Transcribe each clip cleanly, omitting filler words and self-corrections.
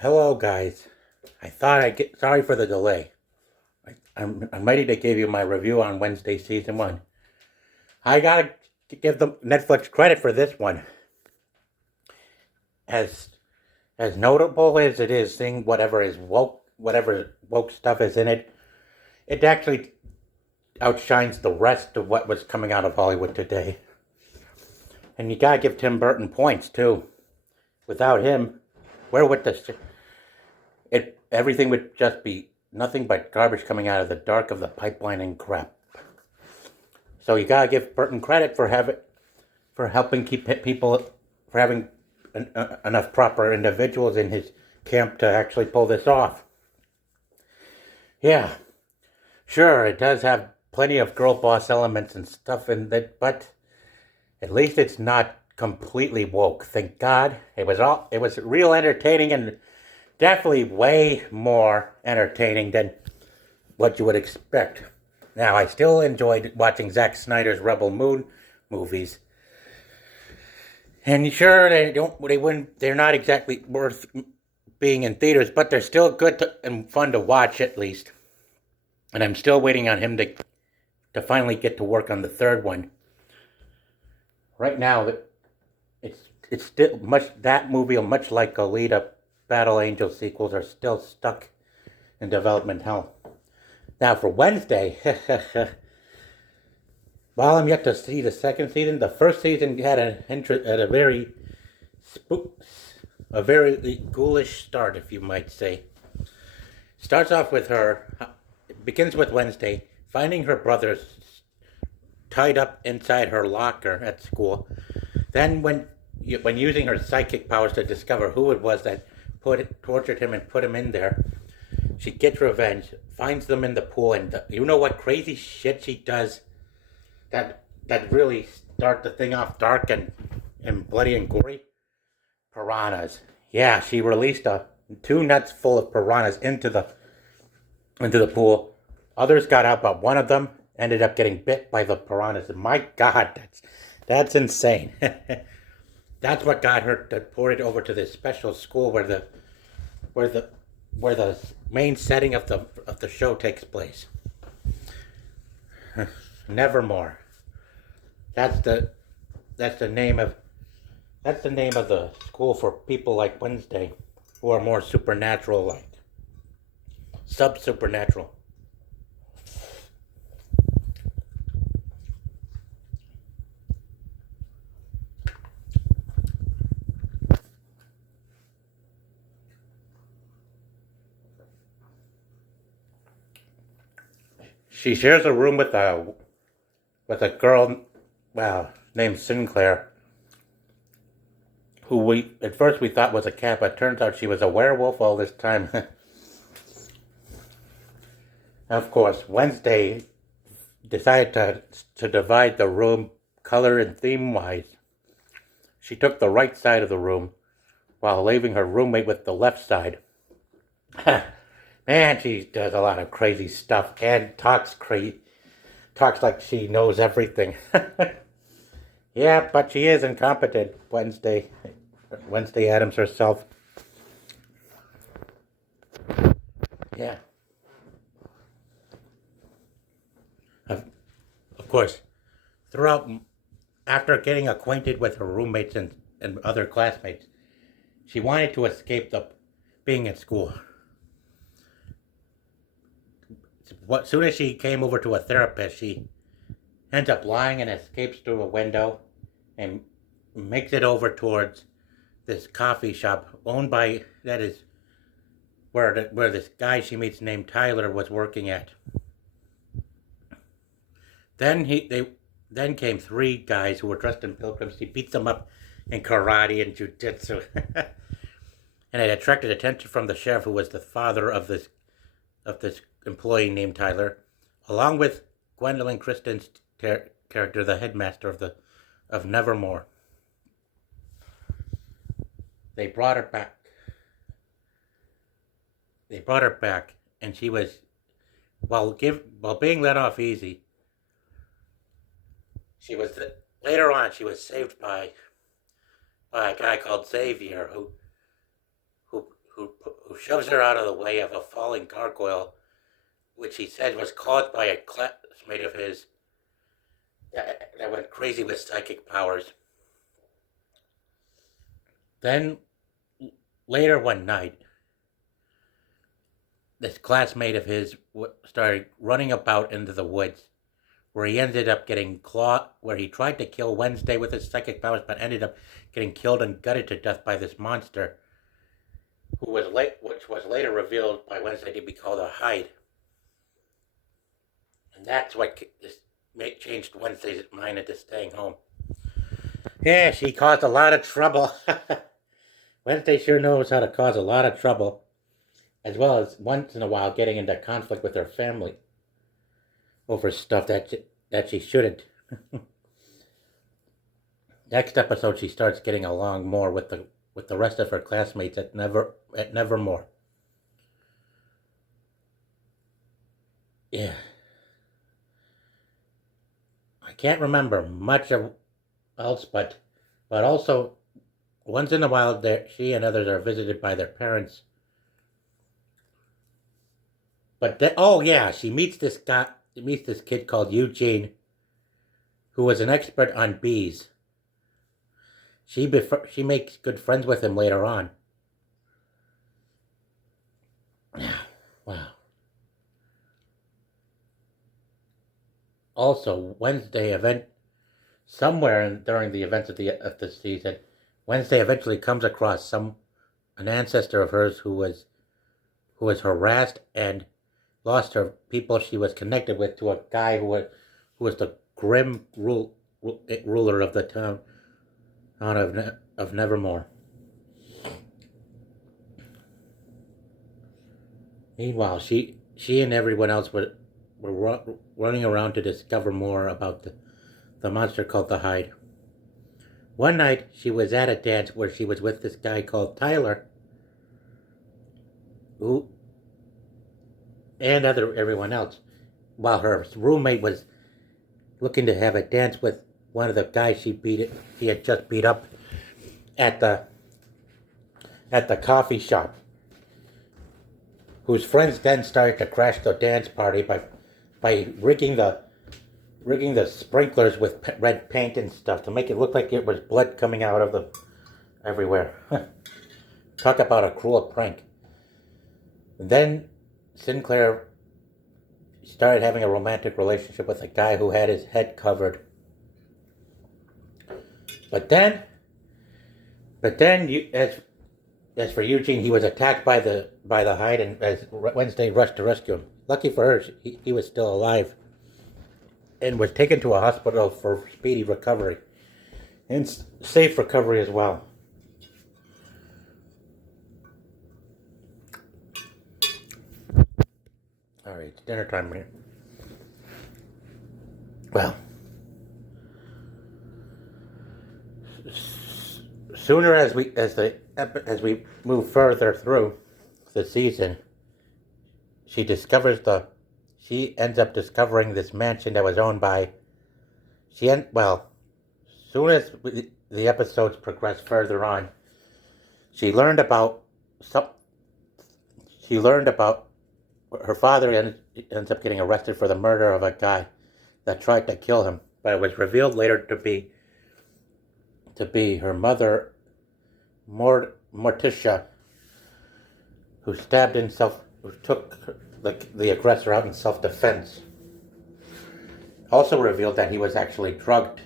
Hello, guys. I thought I'd get sorry for the delay. I'm ready to give you my review on Wednesday season one. I gotta give the Netflix credit for this one. As as notable as it is, seeing whatever woke stuff is in it, it actually outshines the rest of what was coming out of Hollywood today. And you gotta give Tim Burton points too. Without him, where would this it everything would just be nothing but garbage coming out of the dark of the pipeline and crap. So you gotta give Burton credit for helping keep people for having enough proper individuals in his camp to actually pull this off. Yeah, sure, it does have plenty of girl boss elements and stuff in it, but at least it's not completely woke. Thank God. It was real entertaining and definitely way more entertaining than what you would expect. Now, I still enjoyed watching Zack Snyder's Rebel Moon movies. And sure, they're not exactly worth being in theaters, but they're still and fun to watch at least. And I'm still waiting on him to finally get to work on the third one. Right now, it's still that movie, much like Alita Battle Angel sequels, are still stuck in development hell. Now for Wednesday, while I'm yet to see the second season, the first season had a very spook, a very ghoulish start, if you might say. Starts off with her. It begins with Wednesday finding her brother tied up inside her locker at school. Then, when using her psychic powers to discover who it was that tortured him and put him in there, she gets revenge, finds them in the pool, and you know what crazy shit she does that really start the thing off dark and bloody and gory? Piranhas. Yeah, she released two nets full of piranhas into the pool. Others got out, but one of them ended up getting bit by the piranhas. And my God, that's insane. That's what got her deported over to this special school where the where the main setting of the show takes place. Nevermore. That's the that's the name of that's the name of the school for people like Wednesday, who are more supernatural, like sub supernatural. She shares a room with a girl, well, named Sinclair, who we at first we thought was a cat, but turns out she was a werewolf all this time. Of course, Wednesday decided to divide the room color and theme wise. She took the right side of the room while leaving her roommate with the left side. Man, she does a lot of crazy stuff and talks like she knows everything. Yeah, but she is incompetent. Wednesday Adams herself. Yeah, of, of course. Throughout, after getting acquainted with her roommates and other classmates, she wanted to escape the being at school. As soon as she came over to a therapist, she ends up lying and escapes through a window and makes it over towards this coffee shop owned by that is where this guy she meets named Tyler was working at. Then came three guys who were dressed in pilgrims. He beats them up in karate and jujitsu, and it attracted attention from the sheriff, who was the father of this employee named Tyler, along with Gwendolyn Christen's character, the headmaster of Nevermore. They brought her back. They brought her back, and she was while being let off easy. She was later on. She was saved by a guy called Xavier, who who shoves her out of the way of a falling gargoyle, which he said was caused by a classmate of his that went crazy with psychic powers. Then, later one night, this classmate of his started running about into the woods, where he ended up getting clawed, where he tried to kill Wednesday with his psychic powers, but ended up getting killed and gutted to death by this monster, which was later revealed by Wednesday to be called a Hyde. And that's what changed Wednesday's mind into staying home. Yeah, she caused a lot of trouble. Wednesday sure knows how to cause a lot of trouble, as well as once in a while getting into conflict with her family over stuff that she shouldn't. Next episode, she starts getting along more with the rest of her classmates at Nevermore. Yeah, I can't remember much else, but also once in a while, she and others are visited by their parents. But oh yeah, she meets this guy. She meets this kid called Eugene, who was an expert on bees. She makes good friends with him later on. Wow. Also, during the events of the season, Wednesday eventually comes across an ancestor of hers who was harassed and lost her people she was connected with to a guy who was the grim ruler of the town of Nevermore. Meanwhile, she and everyone else were running around to discover more about the monster called the Hyde. One night, she was at a dance where she was with this guy called Tyler, and everyone else, while her roommate was looking to have a dance with one of the guys he had just beat up at the coffee shop, whose friends then started to crash the dance party by rigging the sprinklers with red paint and stuff to make it look like it was blood coming out of everywhere. Talk about a cruel prank. And then Sinclair started having a romantic relationship with a guy who had his head covered. But then, as for Eugene, he was attacked by the Hyde, and as Wednesday rushed to rescue him. Lucky for her, he was still alive, and was taken to a hospital for speedy recovery and safe recovery as well. All right, it's dinner time here. Well, sooner as we move further through the season, she ends up discovering this mansion that was owned by. Soon as the episodes progress further on, she learned about her father ends up getting arrested for the murder of a guy that tried to kill him, but it was revealed later to be her mother, Morticia, who took the aggressor out in self-defense. Also revealed that he was actually drugged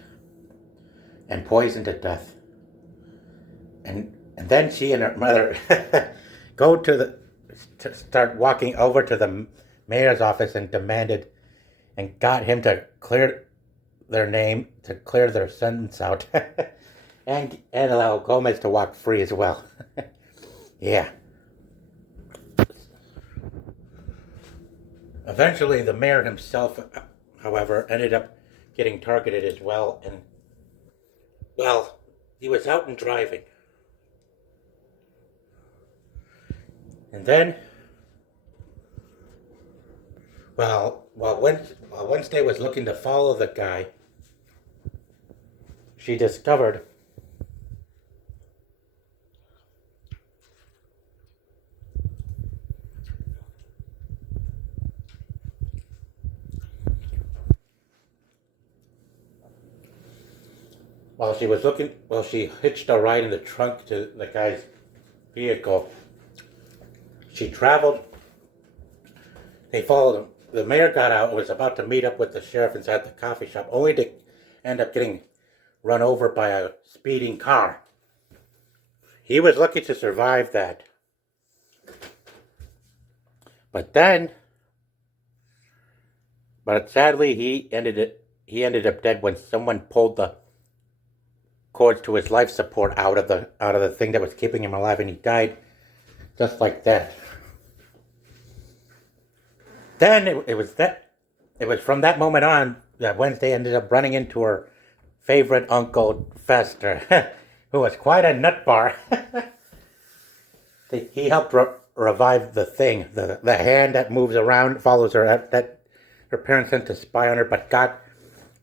and poisoned to death. And then she and her mother go to start walking over to the mayor's office and got him to clear their name, to clear their sentence out, and allow Gomez to walk free as well. Yeah. Eventually, the mayor himself, however, ended up getting targeted as well, and, well, he was out and driving. And then, while Wednesday was looking to follow the guy, she discovered while she hitched a ride in the trunk to the guy's vehicle. She traveled. They followed him. The mayor got out and was about to meet up with the sheriff inside the coffee shop, only to end up getting run over by a speeding car. He was lucky to survive that. But sadly, he ended up dead when someone pulled the cords to his life support out of the thing that was keeping him alive, and he died just like that. Then it was from that moment on that Wednesday ended up running into her favorite uncle Fester, who was quite a nut bar. He helped revive the thing, the hand that moves around, follows her, that her parents sent to spy on her, but got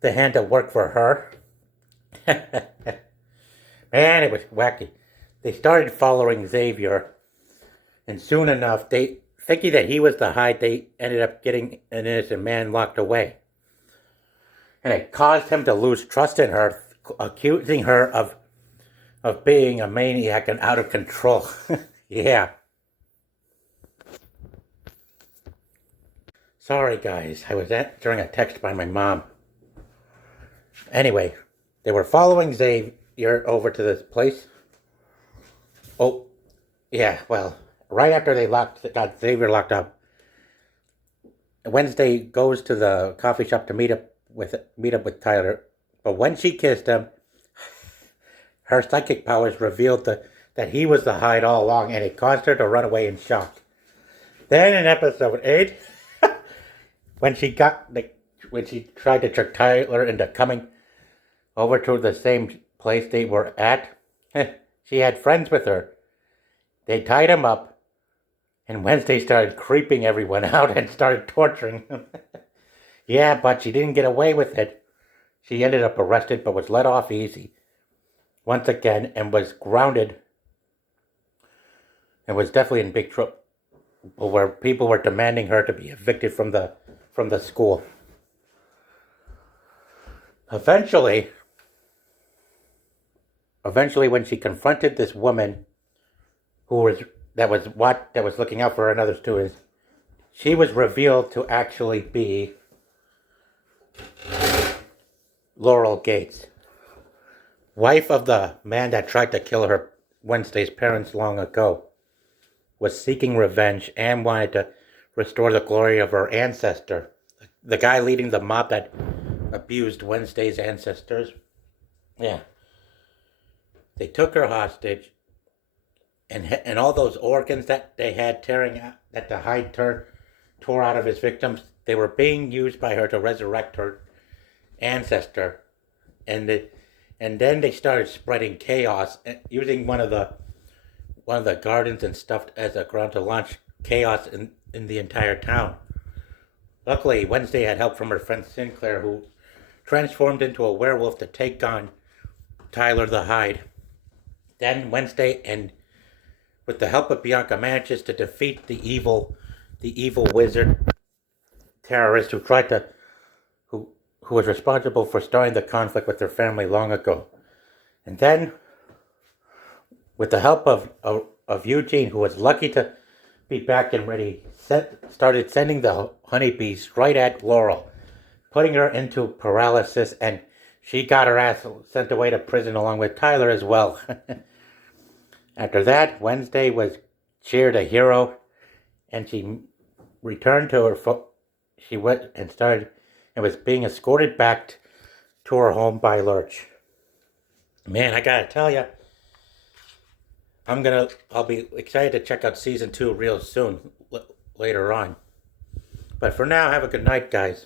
the hand to work for her. Man, it was wacky. They started following Xavier, and soon enough, thinking that he was the hide, they ended up getting an innocent man locked away. And it caused him to lose trust in her, accusing her of being a maniac and out of control. Yeah. Sorry, guys. I was answering a text by my mom. Anyway, they were following Xavier over to this place. Oh, yeah, well, right after they got Xavier locked up, Wednesday goes to the coffee shop to meet up with Tyler. But when she kissed him, her psychic powers revealed that he was the hide all along, and it caused her to run away in shock. Then in episode 8, when she tried to trick Tyler into coming over to the same place they were at, she had friends with her. They tied him up, and Wednesday started creeping everyone out and started torturing them. Yeah, but she didn't get away with it. She ended up arrested, but was let off easy once again, and was grounded, and was definitely in big trouble, where people were demanding her to be evicted from the school. Eventually, when she confronted this woman that was looking out for her and others too, she was revealed to actually be Laurel Gates, wife of the man that tried to kill her Wednesday's parents long ago, was seeking revenge and wanted to restore the glory of her ancestor, the guy leading the mob that abused Wednesday's ancestors. Yeah. They took her hostage, and all those organs that they had that the hide tore out of his victims, they were being used by her to resurrect her ancestor, and then they started spreading chaos, using one of the gardens and stuff as a ground to launch chaos in the entire town. Luckily, Wednesday had help from her friend Sinclair, who transformed into a werewolf to take on Tyler the Hide. Then Wednesday, and with the help of Bianca, manages to defeat the evil wizard terrorist who was responsible for starting the conflict with their family long ago. And then, with the help of Eugene, who was lucky to be back and ready, started sending the honeybees right at Laurel, putting her into paralysis, and she got her ass sent away to prison along with Tyler as well. After that, Wednesday was cheered a hero, and she returned to her. She went and was being escorted back to her home by Lurch. Man, I gotta tell you, I'll be excited to check out season 2 real soon, later on. But for now, have a good night, guys.